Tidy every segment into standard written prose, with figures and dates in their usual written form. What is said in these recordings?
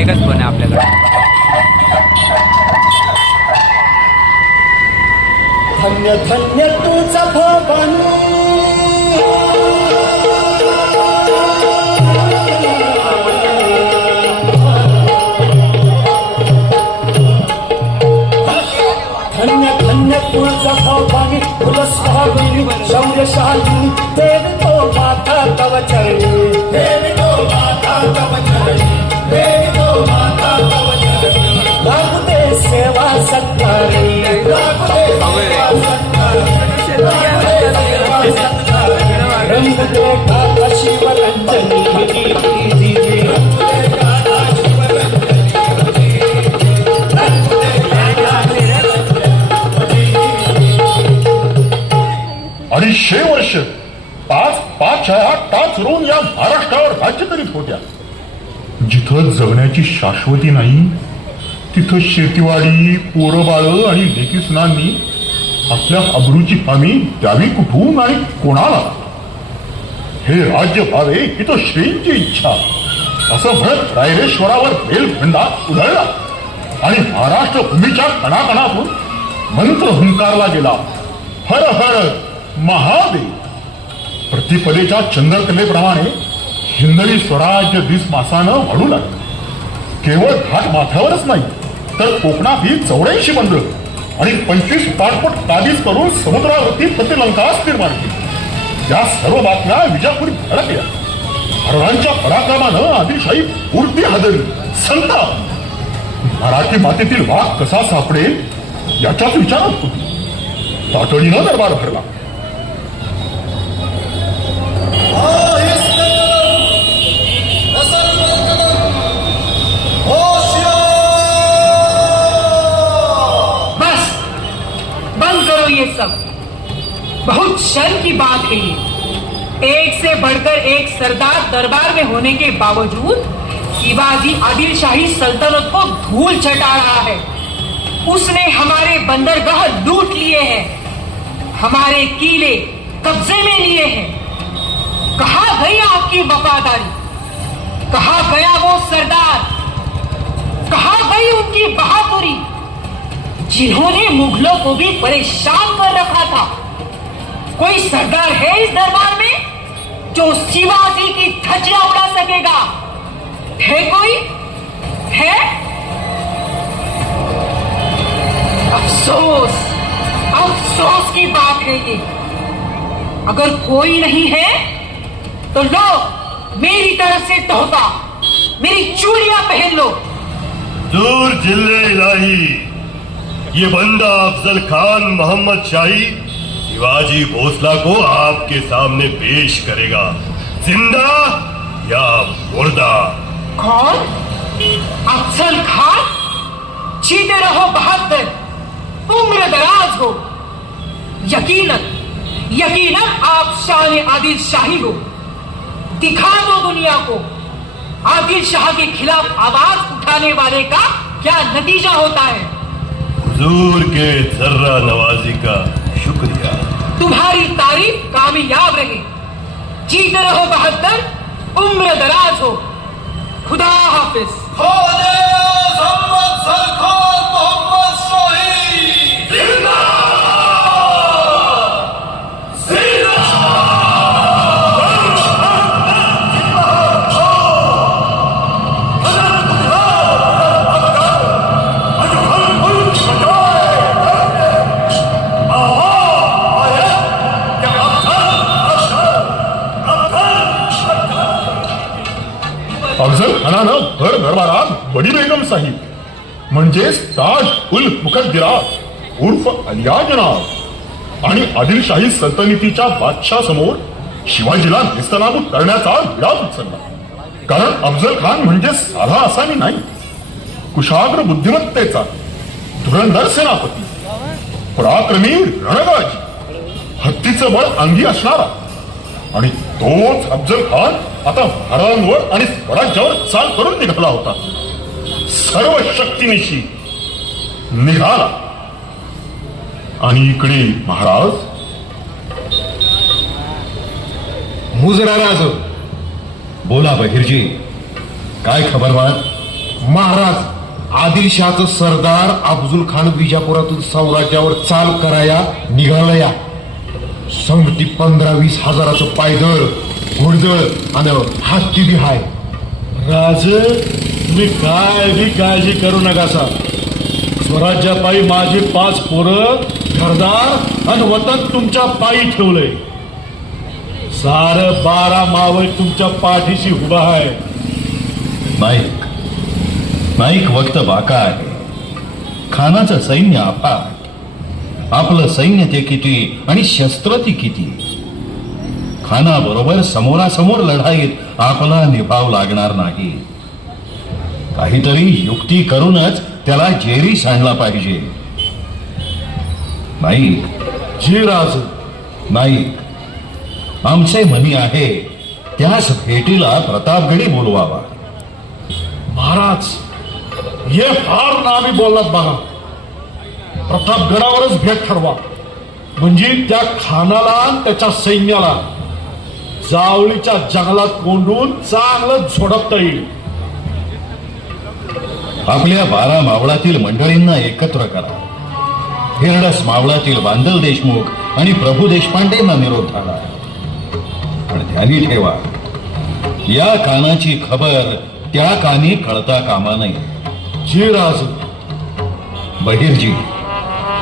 एकच फोन आहे आपल्याकडे. धन्य धन्य तुझा भवानी, धन्य धन्य तुझा भवानी, कुलस्वामिनी शौर्यशालिनी, देवी तो माता तव चरणी, देवी तो माता तव चरणी, देवी तो माता तव चरणी, लागू दे सेवा सत्कारी, लागू दे सेवा सत्कारी, रंग दे काका शिव रंजनी, अडीचशे वर्ष पाच छाया टाच रोवून या महाराष्ट्रावर राज्य करीत होत्या. जिथं जगण्याची शाश्वती नाही तिथं शेतीवाडी, पोरं बाळ आणि लेकी सुनांनी आपल्या अब्रूची हमी द्यावी कुठून आणि कोणाला? हे राज्य व्हावे ही तो श्रींची इच्छा असं म्हणत रायरेश्वरावर बेलखंडा उधळला आणि महाराष्ट्र भूमीच्या कणाकणातून मंत्र हुंकारला गेला. हर हर महादेव. प्रतिपदेच्या चंद्रकलेप्रमाणे हिंदवी स्वराज्य दिस मासानं वाढू लागलं. केवळ घाट माथ्यावरच नाही तर कोकणातही 84 बंदर आणि 25 पाणपट काबीज करून समुद्रावरती प्रतिलंकास निर्माण केली. या सर्व बातम्या विजापुरी धडकल्या. हरणांच्या पराक्रमानं आदिलशाही पूर्ती हादरली. संताप. मराठी मातेतील वाघ कसा सापडेल याच्याच विचारात होती. तातडीनं दरबार भरला. बस बंद करो ये सब. बहुत शर्म की बात है ये. एक से बढ़कर एक सरदार दरबार में होने के बावजूद शिवाजी आदिल शाही सल्तनत को धूल चटा रहा है. उसने हमारे बंदरगाह लूट लिए हैं, हमारे किले कब्जे में लिए हैं. कहां गई आपकी वफादारी? कहां गया वो सरदार? कहां गई उनकी बहादुरी जिन्होंने मुगलों को भी परेशान कर रखा था? कोई सरदार है इस दरबार में जो शिवाजी की धज्जियां उड़ा सकेगा? है कोई? है? अफसोस, अफसोस की बात है ये. अगर कोई नहीं है तो लो मेरी तरफ से तोहफा, मेरी चूड़ियां पहन लो. दूर जिले इलाही, ये बंदा अफजल खान मोहम्मद शाही शिवाजी भोसला को आपके सामने पेश करेगा, जिंदा या मुर्दा. कौन? अफजल खान? जीते रहो बहादुर, उम्र दराज हो. यकीनन यकीनन आप शान आदिल शाही हो. दिखा दो दुनिया को आदिल शाह के खिलाफ आवाज उठाने वाले का क्या नतीजा होता है. हुजूर के जर्रा नवाजी का शुक्रिया. तुम्हारी तारीफ कामयाब रहे. जीते रहो बहादुर, उम्र दराज हो. खुदा हाफिज. अफजल खानानं भर दरबारात बडी बेगम साहिब म्हणजेच ताज उल मुकद्दिरात उर्फ अलिया जनाब आणि आदिलशाही सल्तनतीच्या बादशाह समोर शिवाजीला नेस्तनाबूत करण्याचा विडाव उचलला. कारण अफजल खान म्हणजे साधा असामी नाही, कुशाग्र बुद्धिमत्तेचा धुरंधर सेनापती, पराक्रमी रणगाजी, हत्तीचं बळ अंगी असणारा. आणि तोच अफजल खान आता महाराजांवर आणि स्वराज्यावर चाल करून निघाला होता. सर्व शक्तीनिशी निघाला. आणि इकडे महाराज मुजरा राज. बोला बहिरजी, काय खबरवार? महाराज आदिलशहाचं सरदार अफजुल खान विजापुरातून साम्राज्यावर चाल कराया निघालया. संगती 15-20 हजाराचं पायदळ घोडदळ आणि हत्ती बी हाय. राज तुम्ही काय बी काळजी करू नका सा. स्वराज्यापायी माझी 5 पोरं घरदार आणि वतन तुमच्या पायी ठेवलंय. सारं 12 मावळ तुमच्या पाठीशी उभा आहे. नाईक वक्त बाका आहे. खानाचं सैन्य अफाट, आपलं सैन्य ते किती आणि शस्त्र ती किती. खानाबरोबर समोरासमोर लढाईत आपला निभाव लागणार नाही. काहीतरी युक्ती करूनच त्याला जेरी सांडला पाहिजे. नाईक, जी राज. नाईक, आमचे मनी आहे त्यास भेटीला प्रतापगडी बोलवावा. महाराज हे फार नामी बोललात बघा. प्रतापगडावरच भेट ठरवा म्हणजे त्या खानाला आणि त्याच्या सैन्याला जावळीच्या जंगलात कोंडून चांगलं झोडपता येईल. आपल्या 12 मावळातील मंडळींना एकत्र करा. हिरडस मावळातील बांदल देशमुख आणि प्रभू देशपांडेंना निरोप झाला. पण ध्यानी ठेवा, या कानाची खबर त्या कानी कळता कामा नये. जी राज. बहिरजी,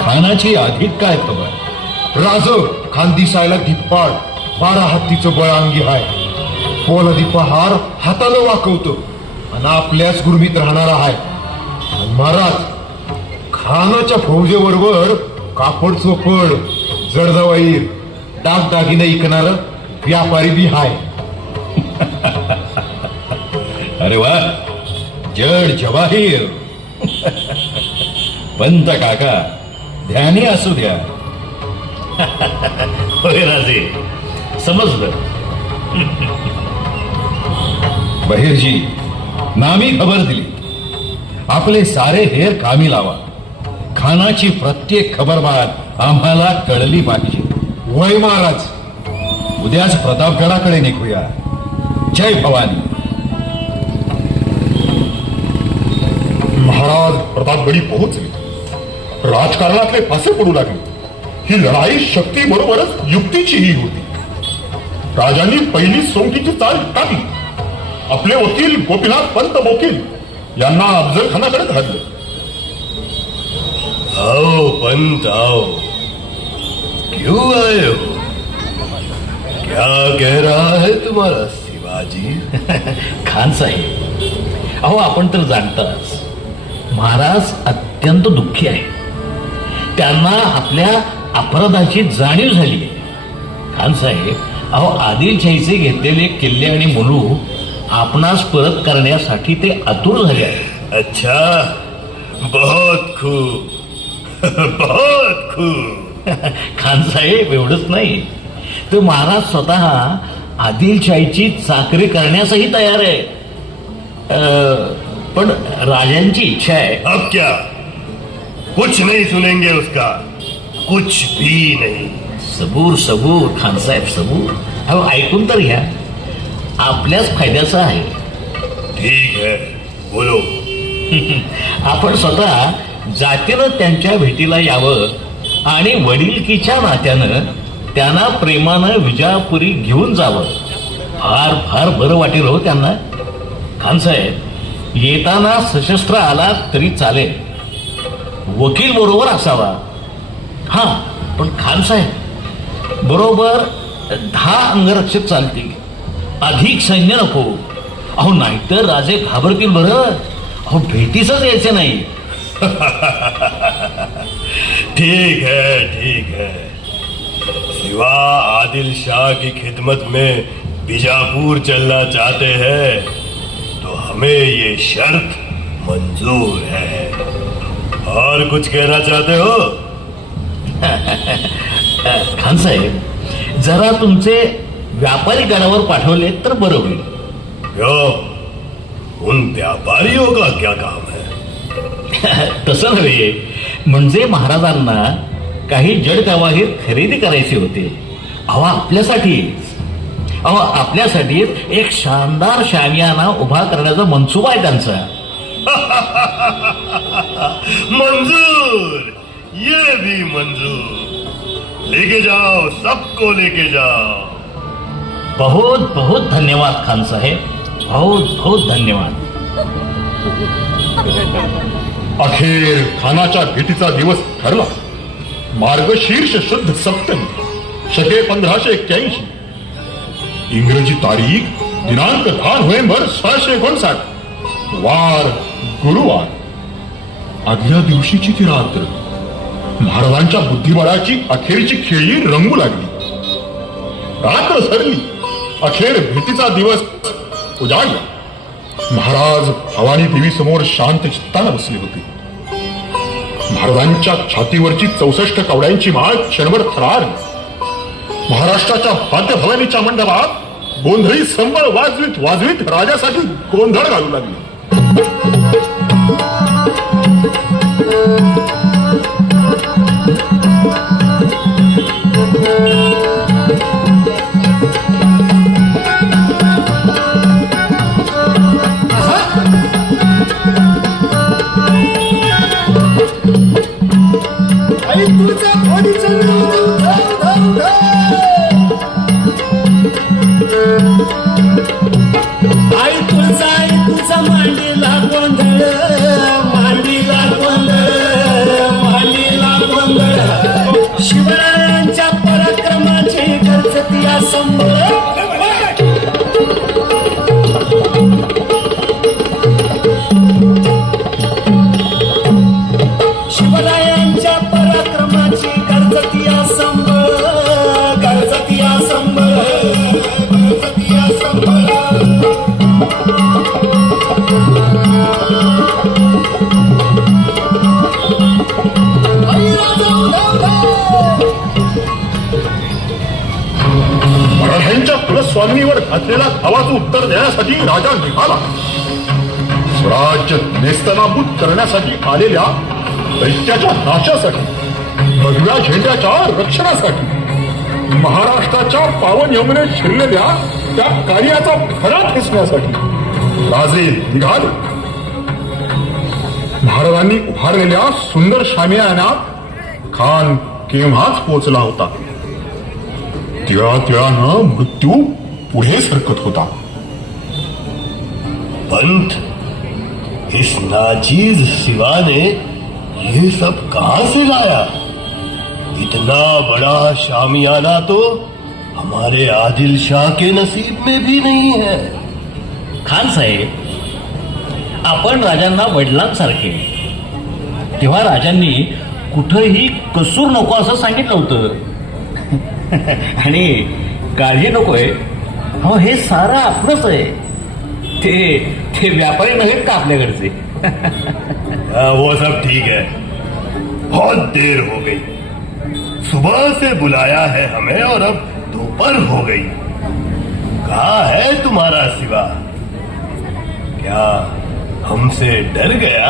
खानाची अधिक काय खबर? राज खान दिसायला धिप्पाड, 12 हत्तीचं बळ अंगी हाय. पोलदी पहार हातानं वाकवतो आणि आपल्याच गुरमीत राहणारा आहे. आणि महाराज खानाच्या फौजेबरोबर कापड चोपड, जडजवाईर, दागदागिने ऐकणार व्यापारी बी हाय. अरे वा, जड जवाहीर. पंत काका, ध्यानी असू द्या. होय राजे, समजलं. बहिरजी, नामी खबर दिली. आपले सारे हेर कामी लावा. खानाची प्रत्येक खबरबात आम्हाला कळली पाहिजे. वय महाराज. उद्याच प्रतापगडाकडे निघूया. जय भवानी. महाराज प्रतापगडी पोहोचले. राजकारणातले फासे पडू लागले. ही लढाई शक्तीबरोबरच युक्तीचीही होती. राजांनी पहिली सोंगीची चाल टाकली. आपले वकील गोपीनाथ पंत वकील यांना अफजल खानाकडे धाडले. आओ पंत आओ. क्यों आए हो? क्या कह रहा है तुम्हारा शिवाजी? खान साहेब, अहो आपण तर जाणताच महाराज अत्यंत दुःखी आहे. त्यांना आपल्या अपराधाची जाणीव झाली आहे. खान साहेब, अहो आदिलशाहीचे घेतलेले किल्ले आणि मुलूक आपणास परत करण्यासाठी ते आतुर झाले आहे. अच्छा, बहुत खूब. बहुत खूब. खान साहेब, एवढंच नाही तर महाराज स्वतः आदिलशाहीची चाकरी करण्यासही तयार आहे. पण राजांची इच्छा आहे. अब क्या? कुछ नहीं सुनेंगे उसका, कुछ भी नहीं. सबूर सबूर खान साहेब, सबूर. अहो ऐकून तर घ्या, आपल्याच फायद्याचं आहे. ठीक है, बोलो. आपण स्वतः जातीनं त्यांच्या भेटीला यावं आणि वडिलकीच्या नात्यानं त्यांना प्रेमानं विजापुरी घेऊन जावं. फार फार बरं वाटेल हो त्यांना. खान साहेब, येताना सशस्त्र आला तरी चालेल, वकील बरोबर असावा. हा, पण खान साहेब, बरोबर 10 अंगरक्षक चालतील. अधिक सैन्य नको. अहो नाहीतर राजे घाबरतील बरं. अहो भेटीसच यायचे नाही. ठीक है, ठीक है. सिवा आदिल शाह की खिदमत में बीजापुर चलना चाहते हैं तो हमें ये शर्त मंजूर है. और कुछ कहना चाहते हो? खान साहेब, जरा तुमचे व्यापारी गडावर पाठवले तर बरं होईल. क्यों? उन व्यापारियों का क्या काम है? तसं नव्हे, म्हणजे महाराजांना काही जड जवाहीर खरेदी करायची होते. अहो आपल्यासाठी एक शानदार शामियाना उभा करण्याचा मनसुबा आहे त्यांचा. मंजूर, ये भी मंजूर। लेके जाओ, सबको लेके जाओ। बहुत बहुत धन्यवाद खान साहेब, बहुत बहुत धन्यवाद. अखेर खानाच्या भेटीचा दिवस ठरला. मार्गशीर्ष शुद्ध सप्तमी, शके 1581. इंग्रजी तारीख दिनांक 10 नोव्हेंबर 1659. वार गुरुवार. आदल्या दिवशीची ती रात्र महाराजांच्या बुद्धिबळाची अखेरची खेळी रंगू लागली. रात्र सरली, अखेर भेटीचा दिवस उजाडला. महाराज भवानी देवी समोर शांत चित्तानं बसले होते. महाराजांच्या छातीवरची 64 कवड्यांची माळ क्षणभर थरारली. महाराष्ट्राच्या वाद्यभवानीच्या मंडपात गोंधळी संबळ वाजवीत वाजवीत राजासाठी गोंधळ घालू लागली. आई तुझ्या घोडीचं नाव धाव, धाव, धाव. आई तुझा मांडीला गोंधळ, मांडीला गोंधळ, मांडीला गोंधळ. शिवरायांच्या पराक्रमाची गरजती असंबळ. शिवरायांच्या पराक्रमाची गरजती असंबळ, गरजती असंबळ, गरजती असंबळ. मराठ्यांच्या कुलस्वामिनीवर घातलेला धावाचं उत्तर देण्यासाठी राजा निघाला. स्वराज्य नेस्तनाबूत करण्यासाठी आलेल्या दैत्याच्या नाशासाठी, भगव्या झेंड्याच्या रक्षणासाठी, महाराष्ट्राच्या पावन यमुनेत शिरलेल्या त्या कार्याचा खरा ठेचण्यासाठी राजे निघाले. महाराजांनी उभारलेल्या सुंदर शामियानात खान केव्हाच पोचला होता. तिळातिळानं मृत्यू पुढे सरकत होता. पंत, इस नाचीज सिवा ने ये सब कहां से लाया? इतना बड़ा शामियाना तो हमारे आदिल शाह के नसीब में भी नहीं है. खान साहेब, आपण राजांना वडिलांसारखे. तेव्हा राजांनी कुठंही कसूर नको असं सांगितलं होतं. आणि काळजी नकोय, हो हे सारं आपलंच आहे. ते व्यापारी नाहीत का आपल्याकडचे? वो सब ठीक है, बहुत देर हो गई. सुबह से बुलाया है हमें और अब दोपहर हो गई. कहाँ है तुम्हारा सिवा? क्या हमसे डर गया?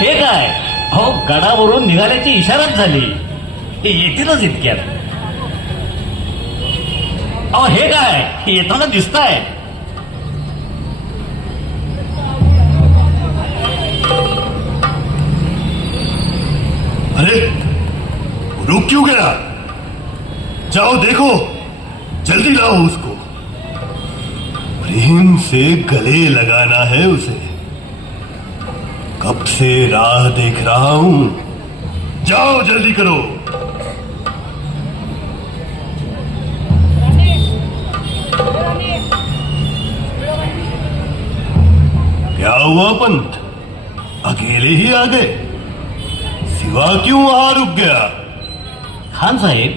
हे काय, हो गडावरून निघाल्याची इशाराच झाली. येतीलच इतक्यात. अहो हे काय, येताना दिसताय. अरे रुक क्यों गया? जाओ देखो, जल्दी लाओ उसको. प्रेम से गले लगाना है उसे. कब से राह देख रहा हूं. जाओ जल्दी करो. क्या हुआ पंत, अकेले ही आ गए? सिवा क्यों वहां रुक गया? खान साहेब,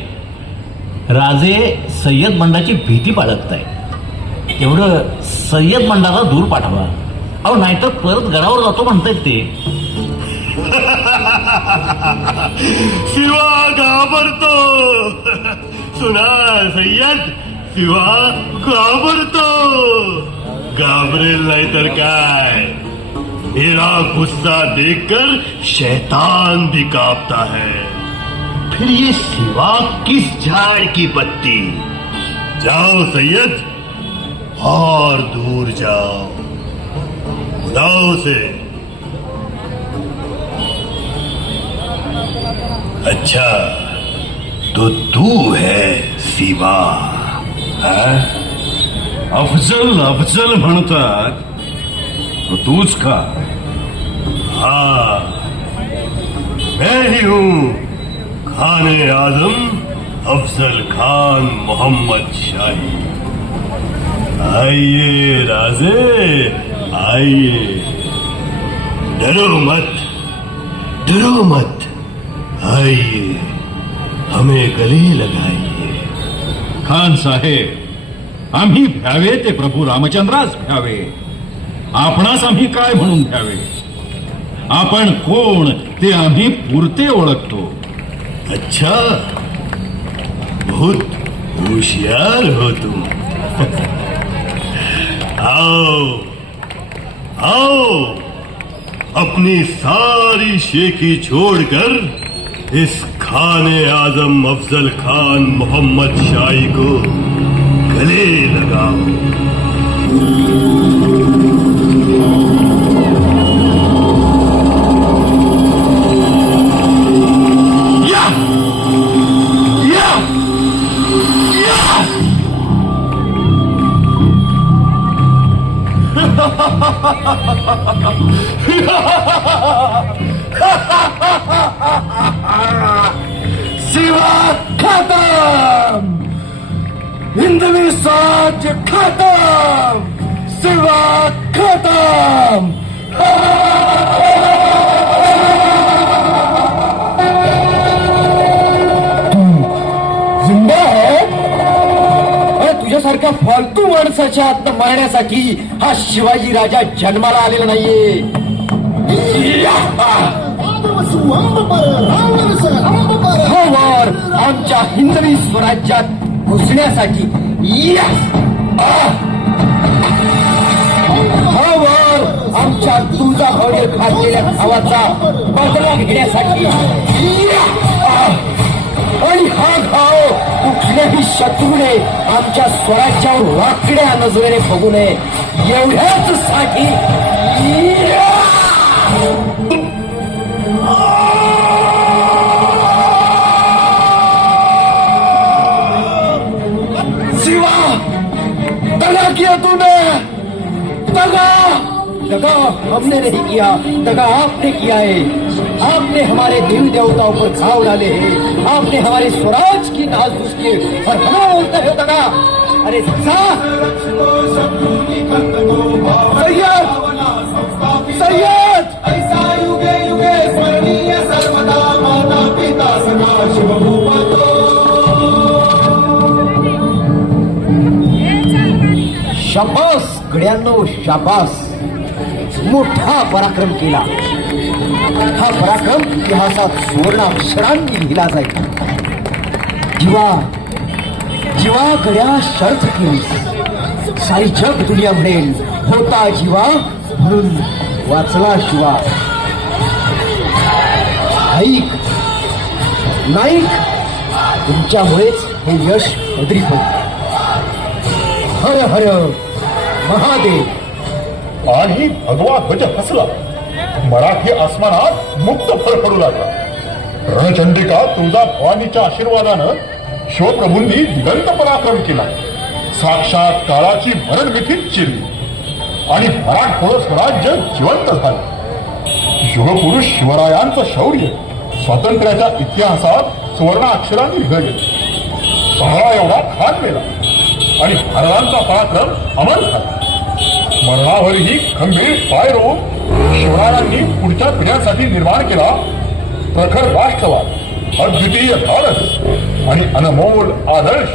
राजे सय्यद मंडाची भीती बाळगताय. तेवढं सय्यद मंडाला दूर पाठवा. अहो नाहीतर परत गडावर जातो म्हणतायत ते. सिवा घाबरतो. सुना सय्यद, सिवा घाबरतो. घाबरेल नाही तर काय. मेरा गुस्सा देखकर शैतान भी कांपता है. फिर ये सिवा किस झाड़ की पत्ती? जाओ सैयद, और दूर जाओ, बुलाओ उसे। अच्छा, तो तू है शिवा, है? अफजल अफजल म्हणतात, तो तूच का? हाँ, मैं ही हूँ खाने आजम अफजल खान मोहम्मद शाही। आइए राजे, आइए, डरो मत, डरो मत, आइए, हमें गले लगाइए। खान साहेब, आम्ही भ्यावे ते प्रभू रामचंद्रास भ्यावे, आपणास आम्ही काय म्हणून भ्यावे? आपण कोण ते आम्ही पुरते ओळखतो. अच्छा, बहुत होशियार हो तुम। आओ आओ, अपनी सारी शेखी छोड़कर इस खाने आजम अफजल खान मोहम्मद शाही को गले लगाओ। शिवा खत्म, हिंदवी स्वराज्य खत्म, शिवा खत्म। जिंदा है? अरे तुझ्यासारख्या फालतू माणसाच्या आतनं मारण्यासाठी हा शिवाजी राजा जन्माला आलेला नाहीये. हा वार आमच्या हिंदवी स्वराज्यात घुसण्यासाठी. हा वार आमच्या तुळजाभवानीवर घातलेल्या घावाचा बदला घेण्यासाठी. आणि हा घाव कुठल्याही शत्रूने आमच्या स्वराज्यावर वाकड्या नजरेने बघू नये एवढ्याच साठी. शिवा, दगा किया तूने, दगा दगा हमने नहीं किया, दगा आपने किया है. आपने हमारे देवी देवताओं पर घाव डाले हैं, आपने हमारे स्वराज की नासधूस की और हमें बोलते हैं दगा. अरे सैयद, सैयद, ऐसा युगे युगे स्मरणीय सर्वदा माता पिता सखा शिवभूपतो. शाबास गड्यांनो, शाबास, मोठा पराक्रम केला. हा पराक्रम इतिहासात सुवर्ण अक्षरांनी लिहिला जाईल. जीवा जीवा गड्या शर्थ केली, सारी जग दुनिया म्हणेल होता जीवा म्हणून वाचला शिवा. ऐक नाईक, तुमच्यामुळेच हे यश पदरी पडले. हर हर महादेव. आणि भगवा ध्वज हसला. मराठी आसमानात मुक्त फडफडू लागला. रणचंडिका तुळजाभवानीच्या आशीर्वादानं शिवप्रभूंनी दिगंत पराक्रम केला. साक्षात काळाची मरणमिठीत चिरली आणि मराठमोळं स्वराज्य जिवंत झालं. युगपुरुष शिवरायांचं शौर्य स्वातंत्र्याच्या इतिहासात सुवर्णाक्षरांनी लिहिलं गेलं. सहा एवढा खान मेला आणि महाराजांचा पराक्रम अमर झाला. मरणावरही खंबीर पाय रोवून शिवरायांनी पुढच्या पिढ्यांसाठी निर्माण केला प्रखर राष्ट्रवाद, अद्वितीय धाडस आणि अनमोल आदर्श.